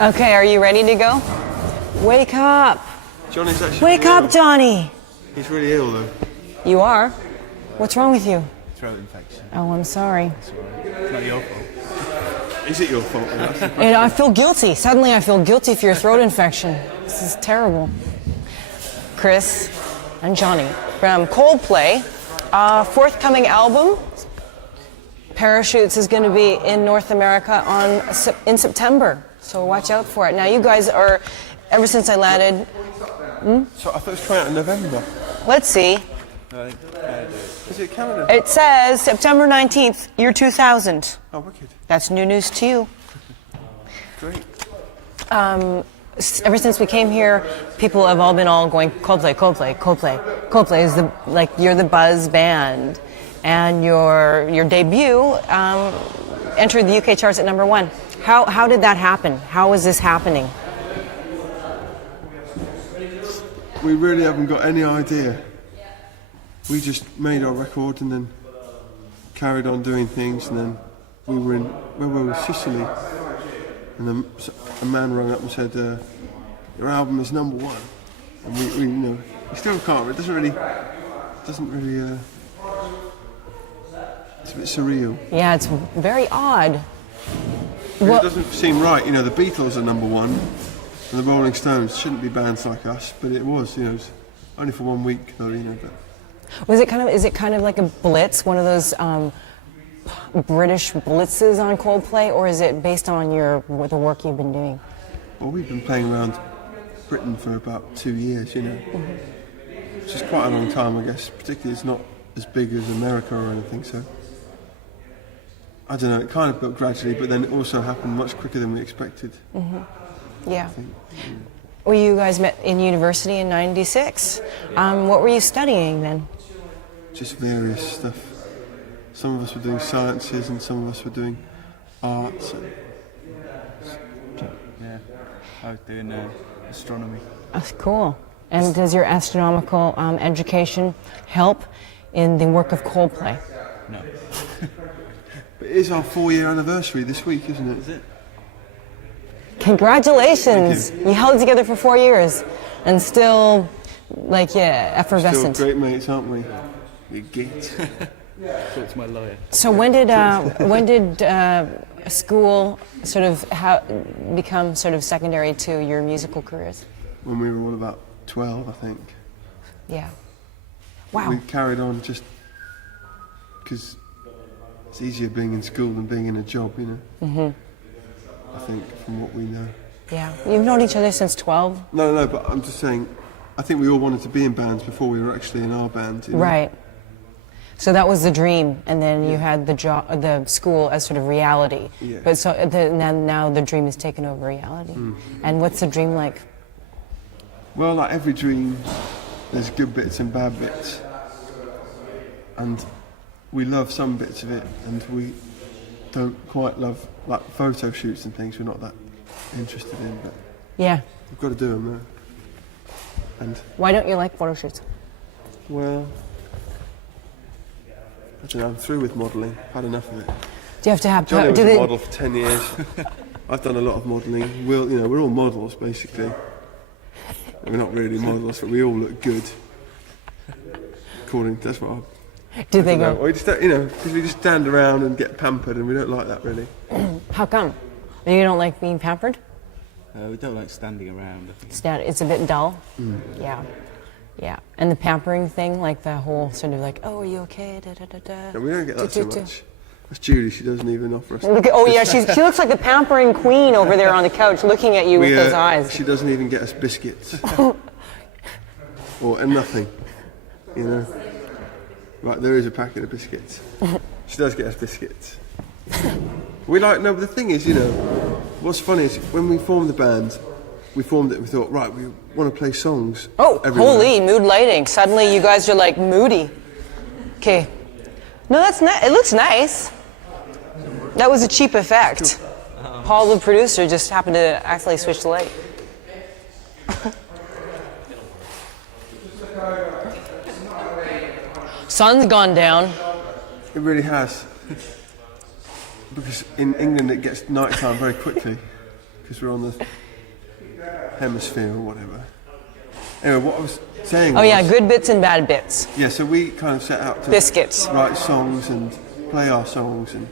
Okay, are you ready to go? Wake up. Johnny's actually Wake up, Johnny. He's really ill though. You are? What's wrong with you? Throat infection. Oh, I'm sorry. It's not your fault. Is it your fault? And I feel guilty. Suddenly I feel guilty for your throat infection. This is terrible. Chris and Johnny from Coldplay. Forthcoming album, Parachutes, is going to be in North America in September. So watch out for it. Now you guys are, ever since I landed... So I thought it was coming out in November. Let's see. Is it Canada? It says September 19th, year 2000. Oh, wicked. That's new news to you. Great. Ever since we came here, people have all been going Coldplay, Coldplay, Coldplay. Coldplay is you're the buzz band, and your debut entered the UK charts at #1. How did that happen? How is this happening? We really haven't got any idea. We just made our record and then carried on doing things, and then we were in Sicily, and then a man rang up and said, "Your album is #1," and we still can't. It doesn't really. It's a bit surreal. Yeah, it's very odd. It doesn't seem right. The Beatles are #1, and the Rolling Stones shouldn't be bands like us, but it was. It was only for 1 week, though. But. Is it kind of like a blitz, one of those British blitzes on Coldplay, or is it based on the work you've been doing? Well, we've been playing around Britain for about 2 years, which is quite a long time, I guess. Particularly, it's not as big as America or anything, so I don't know. It kind of built gradually, but then it also happened much quicker than we expected. Mm-hmm. Yeah. Well, you guys met in university in '96. What were you studying then? Just various stuff. Some of us were doing sciences and some of us were doing arts. Yeah, I was doing astronomy. That's cool. And does your astronomical education help in the work of Coldplay? No. But it is our 4-year anniversary this week, isn't it? Is it? Congratulations! You held it together for 4 years and still, effervescent. Still great mates, aren't we? You git. Talk to my lawyer. So when did school sort of become sort of secondary to your musical careers? When we were all about 12, I think. Yeah. Wow. We carried on just because it's easier being in school than being in a job, Mm-hmm. I think, from what we know. Yeah. You've known each other since 12? No, but I'm just saying, I think we all wanted to be in bands before we were actually in our band. Right. So that was the dream, and then you had the school as sort of reality. Yeah. But now the dream has taken over reality. And what's the dream like? Well, like every dream, there's good bits and bad bits. And we love some bits of it, and we don't quite love, like, photo shoots and things. We're not that interested in, but Yeah. we've got to do them, though. And Why don't you like photo shoots? well, I don't know, I'm through with modelling. I've had enough of it. Do you have to have... Johnny was a model for 10 years. I've done a lot of modelling. We're all models, basically. We're not really models, but we all look good. That's what Do they go... We just, because we just stand around and get pampered, and we don't like that, really. How come? You don't like being pampered? We don't like standing around, I think. It's a bit dull? Yeah. And the pampering thing, like the whole sort of like, oh, are you okay? Da, da, da, da. No, we don't get that so much. That's Judy, she doesn't even offer us. Oh yeah, she looks like the pampering queen over there on the couch looking at you with those eyes. She doesn't even get us biscuits. Or nothing, Right, there is a packet of biscuits. She does get us biscuits. But the thing is, what's funny is when we formed the band, we thought, right, we want to play songs. Oh, everywhere. holy, mood lighting. Suddenly you guys are like moody. Okay. No, that's not, it looks nice. That was a cheap effect. Paul, the producer, just happened to accidentally switch the light. Sun's gone down. It really has. Because in England it gets nighttime very quickly. because we're on the hemisphere or whatever. Anyway, what I was saying Oh was, yeah, good bits and bad bits. yeah, so we kind of set out to Biscuits. write songs and play our songs and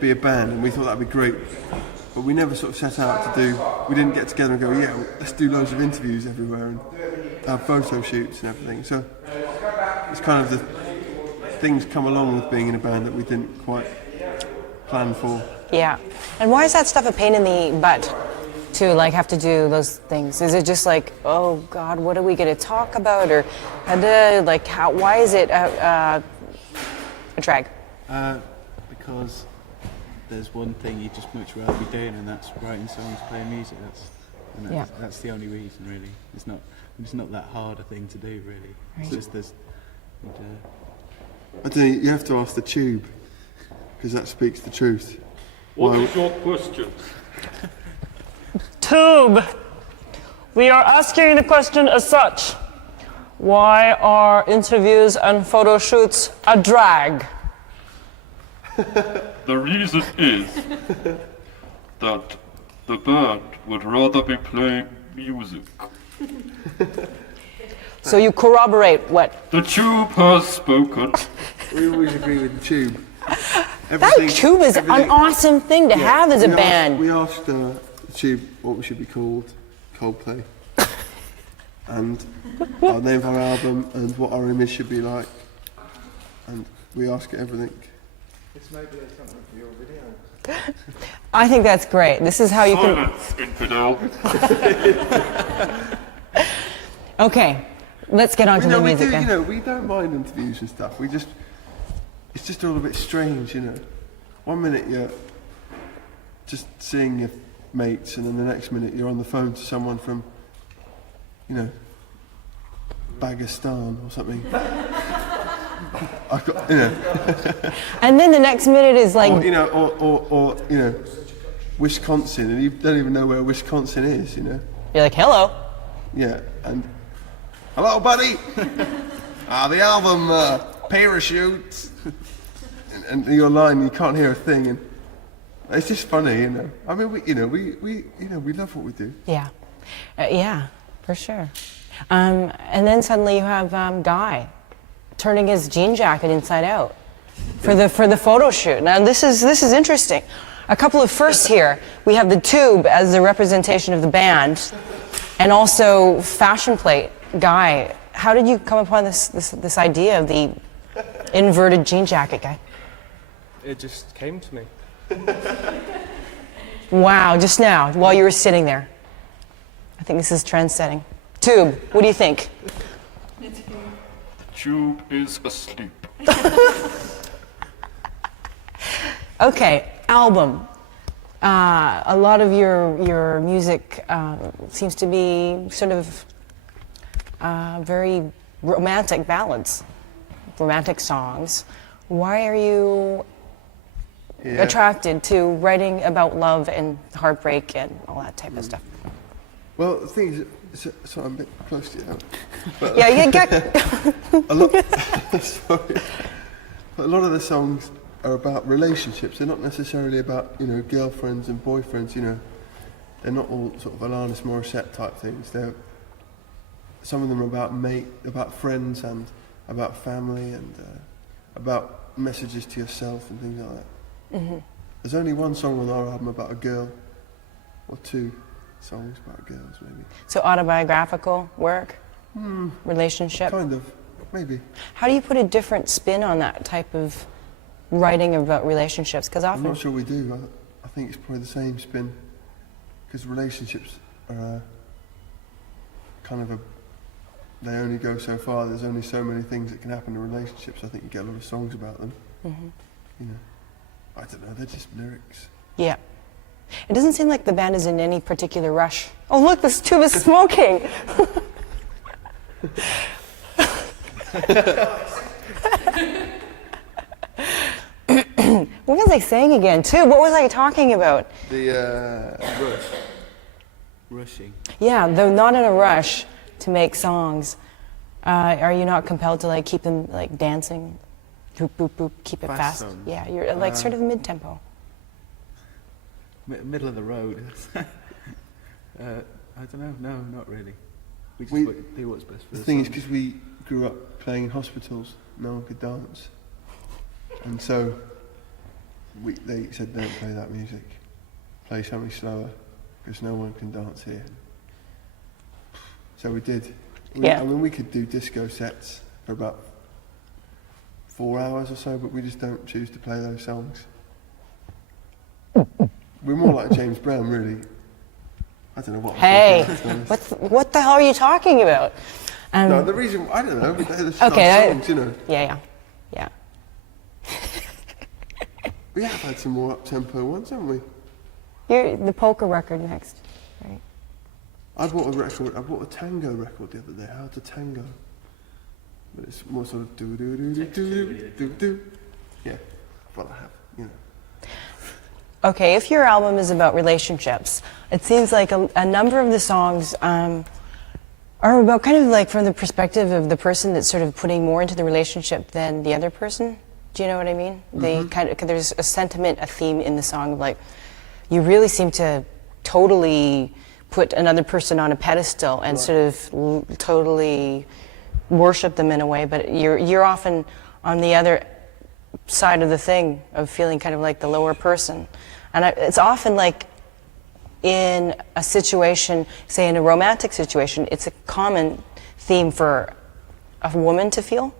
be a band, and we thought that'd be great. But we never sort of set out to do. We didn't get together and go, yeah, let's do loads of interviews everywhere and have photo shoots and everything. So it's kind of the things come along with being in a band that we didn't quite plan for. Yeah. And why is that stuff a pain in the butt to like have to do those things? Is it just like, oh God, what are we going to talk about, or like how? Why is it a drag? Because there's one thing you just much rather be doing, and that's writing songs, playing music. That's the only reason, really. It's not that hard a thing to do, really. Right. It's just there's. I don't know, you have to ask the Tube, because that speaks the truth. What is your question? Tube, we are asking the question as such. Why are interviews and photo shoots a drag? The reason is that the band would rather be playing music. So you corroborate what? The Tube has spoken. We always agree with the Tube. That Tube is an awesome thing to have as a band. We asked the Tube what we should be called, Coldplay, and our name for our album, and what our image should be like, and we ask everything. It's maybe something for your video. I think that's great. This is how you can. Silence, infidel. Okay, let's get on to the music then. We don't mind interviews and stuff. It's just all a bit strange, 1 minute you're just seeing your mates, and then the next minute you're on the phone to someone from, Dagestan or something. And then the next minute is like, or Wisconsin, and you don't even know where Wisconsin is, you're like, hello. Yeah, and hello, buddy. The album Parachutes, and you're lying, you can't hear a thing, and it's just funny, I mean, we love what we do. Yeah, yeah, for sure. And then suddenly you have Guy turning his jean jacket inside out for the photo shoot. Now this is interesting. A couple of firsts here. We have the Tube as the representation of the band, and also Fashion Plate. Guy, how did you come upon this idea of the inverted jean jacket, Guy? It just came to me. Wow, just now, while you were sitting there. I think this is trend-setting. Tube, what do you think? Tube is asleep. Okay, album. A lot of your music seems to be sort of very romantic ballads, romantic songs. Why are you attracted to writing about love and heartbreak and all that type of stuff? Well, the thing is, so I'm a bit close to you. But Yeah, you get. sorry. But a lot of the songs are about relationships. They're not necessarily about, girlfriends and boyfriends, They're not all sort of Alanis Morissette type things. Some of them are about friends and about family and about messages to yourself and things like that. Mm-hmm. There's only one song on our album about a girl, or two songs about girls maybe. So autobiographical work, relationship. Kind of, maybe. How do you put a different spin on that type of writing about relationships? Because often I'm not sure we do. I think it's probably the same spin, because relationships are they only go so far. There's only so many things that can happen in relationships. I think you get a lot of songs about them. Mm-hmm. I don't know, they're just lyrics. Yeah. It doesn't seem like the band is in any particular rush. Oh look, this Tube is smoking! What was I saying again? Tube, what was I talking about? The Rushing. Yeah, they're not in a rush to make songs. Are you not compelled to keep them dancing? Boop, boop, boop, keep it fast. Songs. Yeah, you're sort of mid-tempo. Middle of the road. I don't know. No, not really. We just We- do what's best for The us. thing is, because we grew up playing in hospitals, no one could dance, and so they said, "Don't play that music. Play something slower, because no one can dance here." So we did. Yeah. I mean, we could do disco sets for about 4 hours or so, but we just don't choose to play those songs. We're more like James Brown, really. I don't know what. Hey, I'm talking about, to be honest. what the hell are you talking about? No, the reason I don't know. They're Okay, songs, you know. Yeah. We have had some more up-tempo ones, haven't we? You're the polka record next, right? I bought a tango record the other day. How to tango? But it's more sort of do do do do do do do. Yeah, well I have, you know. Okay, if your album is about relationships, it seems like a number of the songs are about kind of like from the perspective of the person that's sort of putting more into the relationship than the other person. Do you know what I mean? They kind of, there's a sentiment, a theme in the song of like, you really seem to totally put another person on a pedestal and sort of totally worship them in a way, but you're often on the other side of the thing of feeling kind of like the lower person. And it's often like in a situation, say in a romantic situation, it's a common theme for a woman to feel,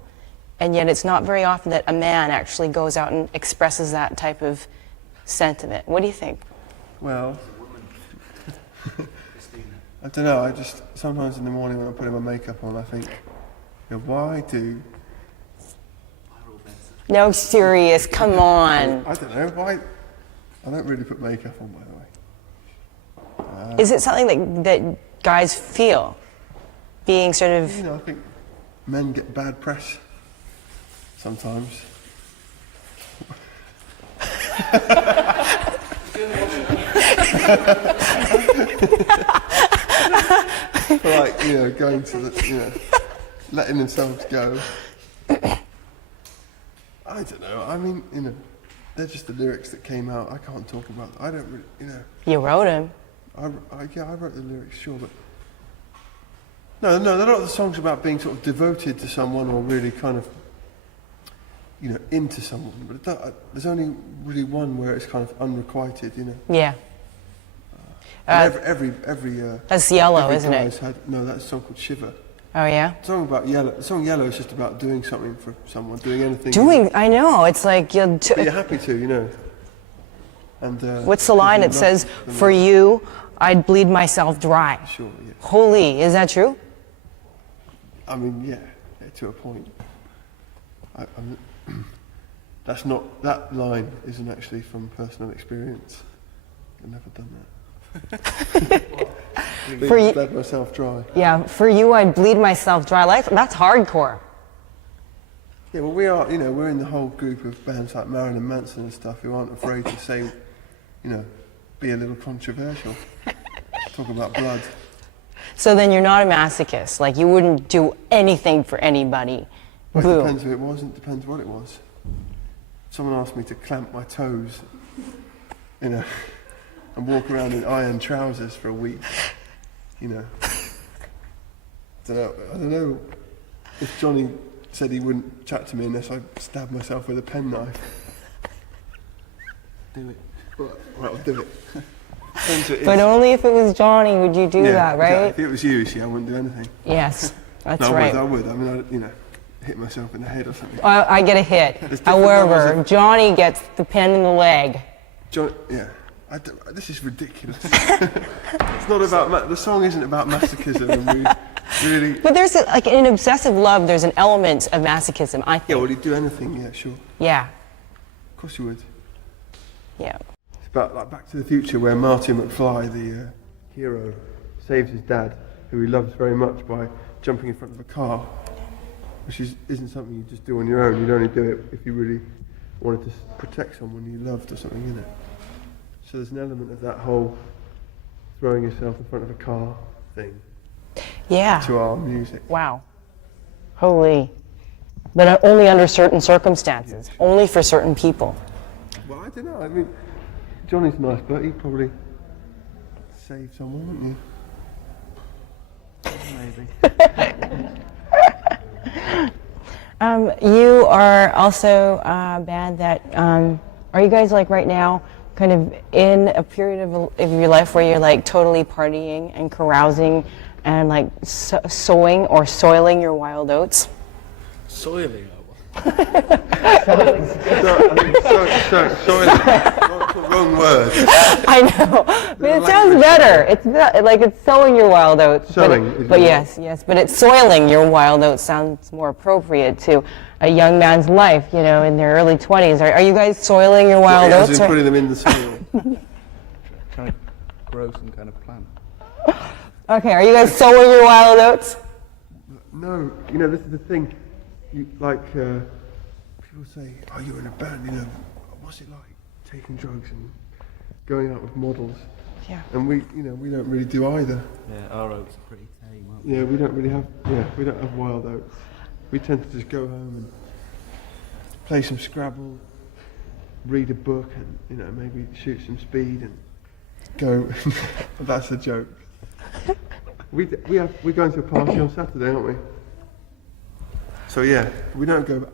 and yet it's not very often that a man actually goes out and expresses that type of sentiment. What do you think? Well, I don't know. I just sometimes in the morning when I'm putting my makeup on, I think, you know, why do? No, serious, come on. I don't know why. I don't really put makeup on, by the way. Is it something that guys feel? Being sort of, You know, I think men get bad press sometimes. For like, you know, going to the, you know, letting themselves go. I don't know. I mean, you know, they're just the lyrics that came out. I can't talk about. I don't really, you know. you wrote him. Yeah, I wrote the lyrics, sure, but no, they're not the songs about being sort of devoted to someone or really kind of, you know, into someone. But there's only really one where it's kind of unrequited, you know. Yeah. Every That's Yellow, every isn't guy's it? no, that's a song called Shiver. Oh, yeah? The song about Yellow. The song Yellow is just about doing something for someone, doing anything. I know, it's like, But you're happy to, you know. And what's the line? It says, for you, I'd bleed myself dry. Sure, yeah. Holy, is that true? I mean, yeah, to a point. That's not, that line isn't actually from personal experience. I've never done that. Bled myself dry. Yeah, for you, I'd bleed myself dry. That's hardcore. Yeah, well, we are, you know, we're in the whole group of bands like Marilyn Manson and stuff who aren't afraid to say, you know, be a little controversial. Talk about blood. So then you're not a masochist. Like, you wouldn't do anything for anybody. Well, Boo. it depends who it was and it depends what it was. Someone asked me to clamp my toes, you know, and walk around in iron trousers for a week, you know. I don't know if Johnny said he wouldn't chat to me unless I stabbed myself with a penknife. Do it. Right, I'll do it. Depends who it But is. only if it was Johnny would you do Yeah, that, right? exactly. If it was you, see, I wouldn't do anything. Yes, that's No, right. I would. I mean, you know, hit myself in the head or something. I get a hit. different However, levels of- Johnny gets the pen in the leg. John, yeah. This is ridiculous. It's not about, the song isn't about masochism and we really, But there's like in obsessive love, there's an element of masochism, I yeah, think. well, you'd do anything, yeah, sure. Yeah, Of course you would. yeah. It's about like Back to the Future where Marty McFly, the hero, saves his dad, who he loves very much, by jumping in front of a car, which isn't something you just do on your own. You'd only do it if you really wanted to protect someone you loved or something, innit? So there's an element of that whole throwing yourself in front of a car thing Yeah. to our music. Wow. Holy. But only under certain circumstances. Only for certain people. Well, I don't know. I mean, Johnny's nice, but he'd probably save someone, wouldn't you? Maybe. You are also a band that, are you guys like right now kind of in a period of your life where you're like totally partying and carousing and like sowing or soiling your wild oats? Soiling. What's the wrong word? I know, but it sounds better. It's not, like it's sowing your wild oats. Sowing but yes, but it's soiling your wild oats sounds more appropriate to a young man's life, you know, in their early 20s. Are you guys soiling your wild As oats? in putting them in the soil. Trying to grow some kind of plant. Okay, are you guys sowing your wild oats? No, you know, this is the thing. People say, "Oh, you're in a band. You know, what's it like taking drugs and going out with models?" Yeah. And we don't really do either. Yeah, our oats are pretty tame, aren't they? Yeah, we don't have wild oats. We tend to just go home and play some Scrabble, read a book, and maybe shoot some speed and go. That's a joke. We're going to a party on Saturday, aren't we? So yeah, we don't go.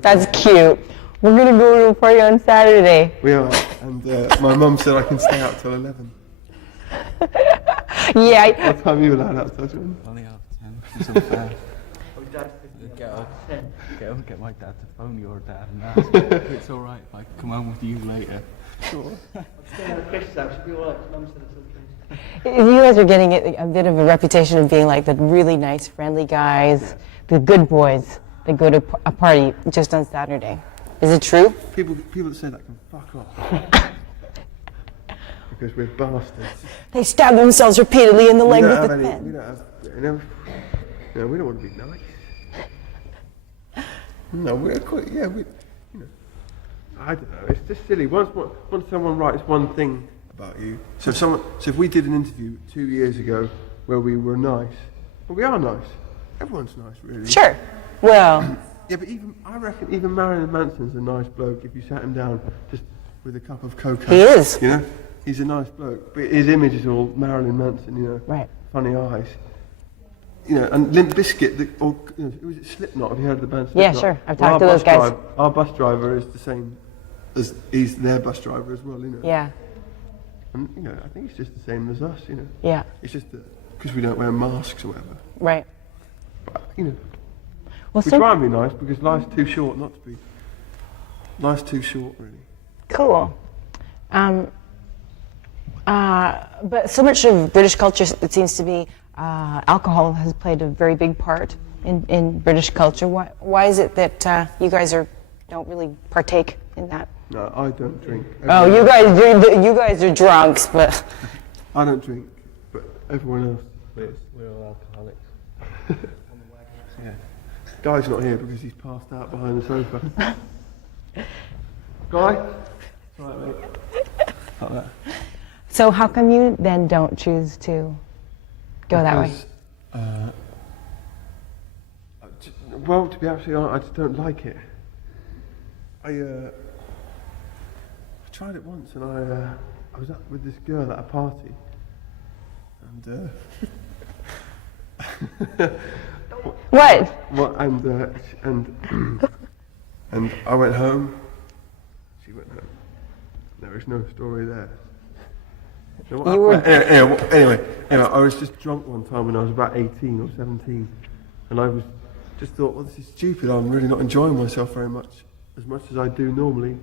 That's cute. We're gonna go to a party on Saturday. We are, and my mum said I can stay out till 11. Yeah. What time are you allowed outside, John? Only after 10. It's unfair. Get my dad to phone your dad and ask if it's alright if I come home with you later. Sure. You guys are getting a bit of a reputation of being like the really nice, friendly guys, the good boys that go to a party just on Saturday. Is it true? People that say that can fuck off. Because we're bastards. They stab themselves repeatedly in the leg with the We pen. don't have, we don't want to be nice. No, we're quite, I don't know, it's just silly. Once someone writes one thing about you, so if we did an interview 2 years ago where we were nice, well, we are nice. Everyone's nice, really. Sure. Well. Yeah, but I reckon even Marilyn Manson's a nice bloke if you sat him down just with a cup of cocoa. He is. You know, he's a nice bloke, but his image is all Marilyn Manson. You know, Right. Funny eyes. You know, and Limp Bizkit, was it Slipknot? Have you heard of the band Slipknot? Yeah, sure. I've talked to those guys. Our bus driver is the same as he's their bus driver as well. You know. Yeah. And I think it's just the same as us. You know. Yeah. It's just because we don't wear masks or whatever. Right. But, Well, we try and be nice because life's too short not to be. Life's too short, really. Cool. But so much of British culture, it seems to be, alcohol has played a very big part in British culture. Why is it that you guys don't really partake in that? No, I don't drink. Oh, you guys do. You guys are drunks, but I don't drink, but everyone else. We're all alcoholics. Yeah. Guy's not here because he's passed out behind the sofa. Guy? Right, mate. Like that. So how come you then don't choose to go that way? Well, to be absolutely honest, I just don't like it. I tried it once, and I was up with this girl at a party, and What? well, and I went home. She went home. There is no story there. Anyway, I was just drunk one time when I was about 18 or 17, and I just thought, well, this is stupid. I'm really not enjoying myself very much, as much as I do normally.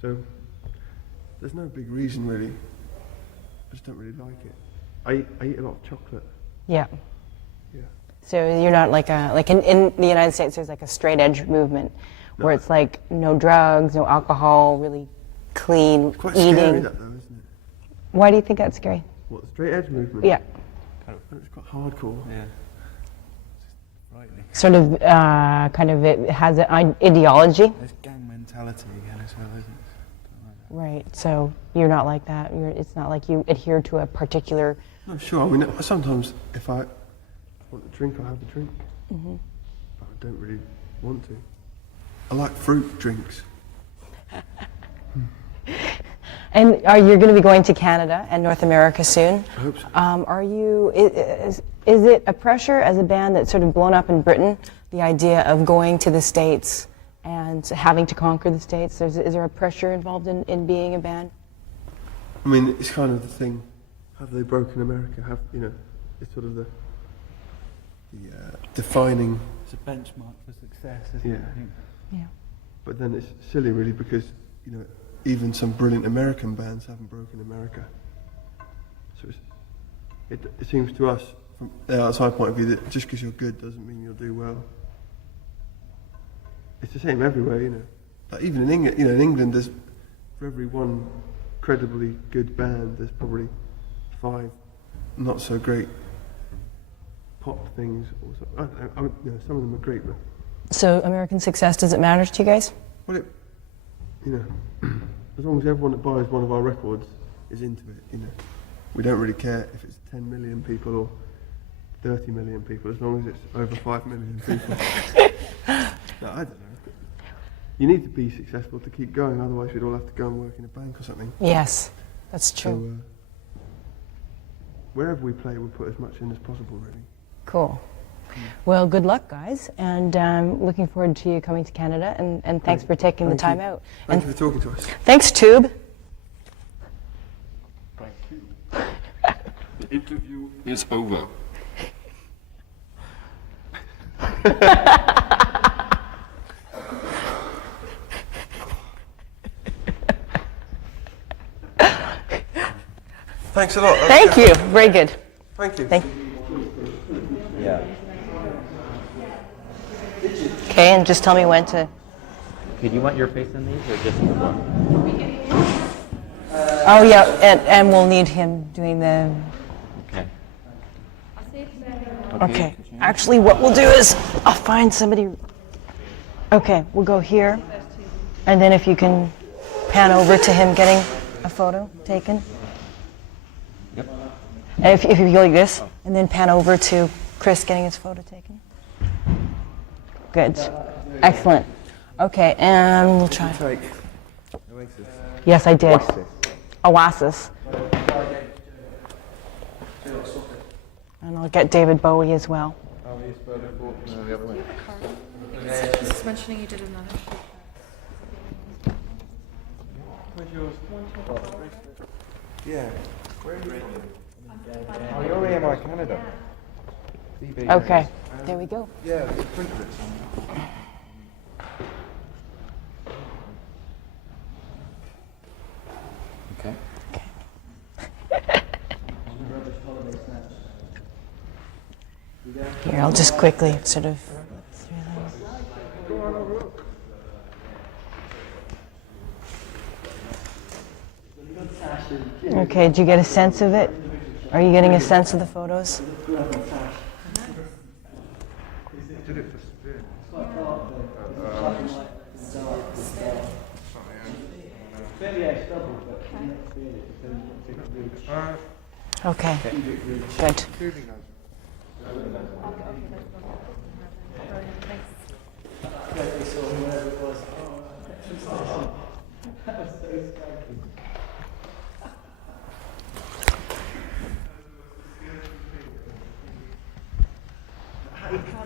So there's no big reason really. I just don't really like it. I eat a lot of chocolate. Yeah. Yeah. So you're not like in the United States, there's like a straight edge movement where it's like no drugs, no alcohol, really clean It's quite eating. scary that though, isn't it? Why do you think that's scary? What, the straight edge movement? Yeah. It's quite hardcore. Yeah. It's just frightening. Sort of, kind of, it has an ideology. There's gang mentality again as well, isn't it? Right. So you're not like that. It's not like you adhere to a particular. No, sure. I mean, sometimes if I want a drink, I have a drink. Mm-hmm. But I don't really want to. I like fruit drinks. And you're going to be going to Canada and North America soon. I hope so. Are you? Is it a pressure as a band that's sort of blown up in Britain? The idea of going to the States and having to conquer the States. Is there a pressure involved in being a band? I mean, it's kind of the thing. Have they broken America? It's sort of the defining. It's a benchmark for success, isn't Yeah. it? I think. Yeah. But then it's silly, really, because even some brilliant American bands haven't broken America. So it seems to us, from the outside point of view, that just because you're good doesn't mean you'll do well. It's the same everywhere, Like even in England, in England, there's for every one incredibly good band, there's probably 5 not so great pop things. Or so, I don't know, some of them are great, but So American success, does it matter to you guys? well, as long as everyone that buys one of our records is into it, we don't really care if it's 10 million people or 30 million people, as long as it's over 5 million people. No, I don't know. You need to be successful to keep going, otherwise we'd all have to go and work in a bank or something. Yes, that's true. So, wherever we play, we'll put as much in as possible, really. Cool. Well, good luck, guys, and looking forward to you coming to Canada, and thanks for taking the time out. Thank And you for talking to us. thanks, Tube. Thank you. The interview is over. Thanks a lot. Thank you. Very good. Thank you. Thank. Okay, and just tell me when to. Okay, do you want your face in these or just one? Oh yeah, and we'll need him doing the. Okay. Okay. Actually, what we'll do is I'll find somebody. Okay, we'll go here, and then if you can pan over to him getting a photo taken. Yep. And if you go like this, and then pan over to Chris getting his photo taken. Good. Excellent. Okay, and we'll try. Take Oasis. Yes, I did. Oasis. And I'll get David Bowie as well. How many further fork? No, the other way. Just mentioning you did another shoot. Where's yours? Yeah. Where are you from? Oh, you're EMI Canada. DB. Okay, there we go. Yeah, the print of it's on. Okay. Here, I'll just quickly sort of. Okay, do you get a sense of it? Are you getting a sense of the photos? Did it for spin. Okay, good. Tubing knows. You can't